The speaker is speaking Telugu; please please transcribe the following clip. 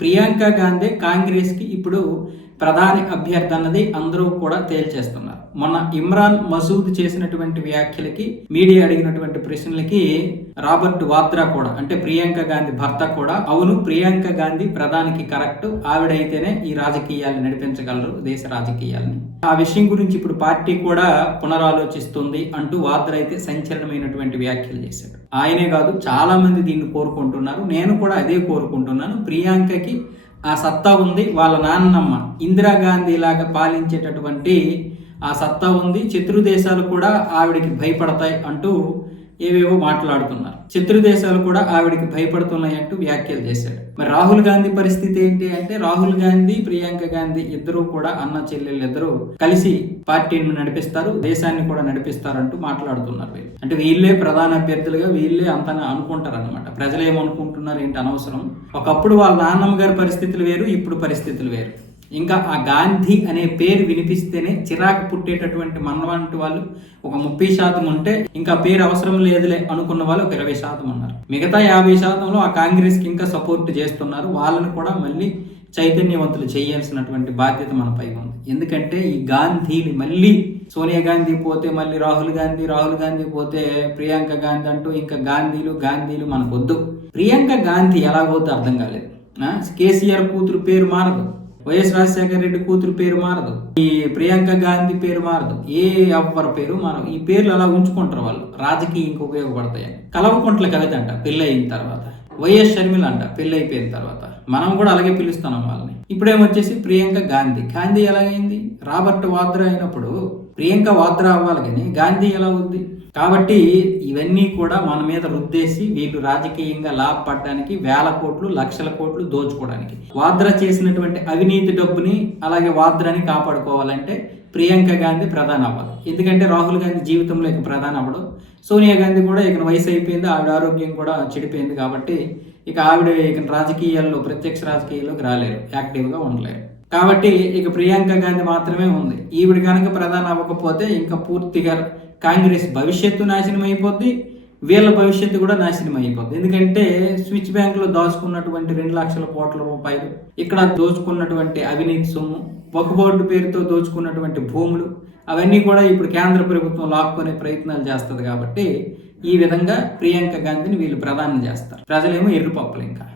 ప్రియాంక గాంధీ కాంగ్రెస్ కి ఇప్పుడు ప్రధాని అభ్యర్థి అన్నది అందరూ కూడా తేల్చేస్తున్నారు. మొన్న ఇమ్రాన్ మసూద్ చేసినటువంటి వ్యాఖ్యలకి, మీడియా అడిగినటువంటి ప్రశ్నలకి రాబర్ట్ వాద్రా కూడా, అంటే ప్రియాంక గాంధీ భర్త కూడా, అవును ప్రియాంక గాంధీ ప్రధానికి కరెక్ట్, ఆవిడైతేనే ఈ రాజకీయాలను నడిపించగలరు, దేశ రాజకీయాలని. ఆ విషయం గురించి ఇప్పుడు పార్టీ కూడా పునరాలోచిస్తుంది అంటూ వాద్రా అయితే సంచలనమైనటువంటి వ్యాఖ్యలు చేశాడు. ఆయనే కాదు, చాలా మంది దీన్ని కోరుకుంటున్నారు. నేను కూడా అదే కోరుకుంటున్నాను. ప్రియాంకకి ఆ సత్తా ఉంది. వాళ్ళ నాన్నమ్మ ఇందిరాగాంధీ లాగా పాలించేటటువంటి ఆ సత్తా ఉంది. శత్రు దేశాలు కూడా ఆవిడికి భయపడతాయి అంటూ ఏవేవో మాట్లాడుతున్నారు. శత్రు దేశాలు కూడా ఆవిడికి భయపడుతున్నాయి అంటూ వ్యాఖ్యలు చేశాడు. మరి రాహుల్ గాంధీ పరిస్థితి ఏంటి అంటే, రాహుల్ గాంధీ ప్రియాంక గాంధీ ఇద్దరు కూడా అన్న చెల్లెళ్ళు ఇద్దరు కలిసి పార్టీని నడిపిస్తారు, దేశాన్ని కూడా నడిపిస్తారంటూ మాట్లాడుతున్నారు. అంటే వీళ్ళే ప్రధాన అభ్యర్థులుగా వీళ్ళే అంత అనుకుంటారు అనమాట. ప్రజలు ఏమనుకుంటున్నారు ఏంటి అనవసరం. ఒకప్పుడు వాళ్ళ నాన్నమ్మ గారి పరిస్థితులు వేరు, ఇప్పుడు పరిస్థితులు వేరు. ఇంకా ఆ గాంధీ అనే పేరు వినిపిస్తేనే చిరాకు పుట్టేటటువంటి మనవంటి వాళ్ళు ఒక 30% ఉంటే, ఇంకా పేరు అవసరం లేదులే అనుకున్న వాళ్ళు ఒక 20% ఉన్నారు. మిగతా 50%లో ఆ కాంగ్రెస్కి ఇంకా సపోర్ట్ చేస్తున్నారు. వాళ్ళని కూడా మళ్ళీ చైతన్యవంతులు చేయాల్సినటువంటి బాధ్యత మనపై ఉంది. ఎందుకంటే ఈ గాంధీని మళ్ళీ సోనియా గాంధీ పోతే మళ్ళీ రాహుల్ గాంధీ పోతే ప్రియాంక గాంధీ అంటూ ఇంకా గాంధీలు మనకొద్దు. ప్రియాంక గాంధీ ఎలాగోద్దు అర్థం కాలేదు. కేసీఆర్ కూతురు పేరు మారదు, వైఎస్ రాజశేఖర రెడ్డి కూతురు పేరు మారదు, ఈ ప్రియాంక గాంధీ పేరు మారదు, ఎవ్వరి పేరు మారదు. ఈ పేర్లు అలా ఉంచుకుంటారు వాళ్ళు, రాజకీయంకి ఉపయోగపడతాయి. కలవకుంట్ల కవిత అంట పెళ్ళి అయిన తర్వాత, వైఎస్ షర్మిల అంట పెళ్ళి అయిపోయిన తర్వాత, మనం కూడా అలాగే పిలుస్తున్నాం వాళ్ళని. ఇప్పుడేమొచ్చేసి ప్రియాంక గాంధీ ఎలాగైంది? రాబర్ట్ వాద్రా అయినప్పుడు ప్రియాంక వాద్రా అవ్వాలి కానీ గాంధీ ఎలా ఉంది? కాబట్టి ఇవన్నీ కూడా మన మీద రుద్దేసి వీళ్ళు రాజకీయంగా లాభపడడానికి వేల కోట్లు లక్షల కోట్లు దోచుకోవడానికి, వాద్రా చేసినటువంటి అవినీతి డబ్బుని అలాగే వాద్రాని కాపాడుకోవాలంటే ప్రియాంక గాంధీ ప్రధాని అవ్వాలి. ఎందుకంటే రాహుల్ గాంధీ జీవితంలో ఇక ప్రధాని అవ్వడు, సోనియా గాంధీ కూడా ఇక వయసు అయిపోయింది, ఆవిడ ఆరోగ్యం కూడా చెడిపోయింది. కాబట్టి ఇక ఆవిడ ఇక రాజకీయాల్లో ప్రత్యక్ష రాజకీయాల్లోకి రాలేరు, యాక్టివ్గా ఉండలేరు. కాబట్టి ఇక ప్రియాంక గాంధీ మాత్రమే ఉంది. ఈవిడ కనుక ప్రధాని అవ్వకపోతే ఇంకా పూర్తిగా కాంగ్రెస్ భవిష్యత్తు నాశనం అయిపోద్ది, వీళ్ళ భవిష్యత్తు కూడా నాశనం అయిపోద్ది. ఎందుకంటే స్విచ్ బ్యాంకులో దాచుకున్నటువంటి 2 లక్షల కోట్ల రూపాయలు, ఇక్కడ దోచుకున్నటువంటి అవినీతి సొమ్ము, వక్ఫ్ బోర్డు పేరుతో దోచుకున్నటువంటి భూములు, అవన్నీ కూడా ఇప్పుడు కేంద్ర ప్రభుత్వం లాక్కునే ప్రయత్నాలు చేస్తుంది. కాబట్టి ఈ విధంగా ప్రియాంక గాంధీని వీళ్ళు ప్రధానం చేస్తారు. ప్రజలేమో ఎర్రిపప్పులు ఇంకా.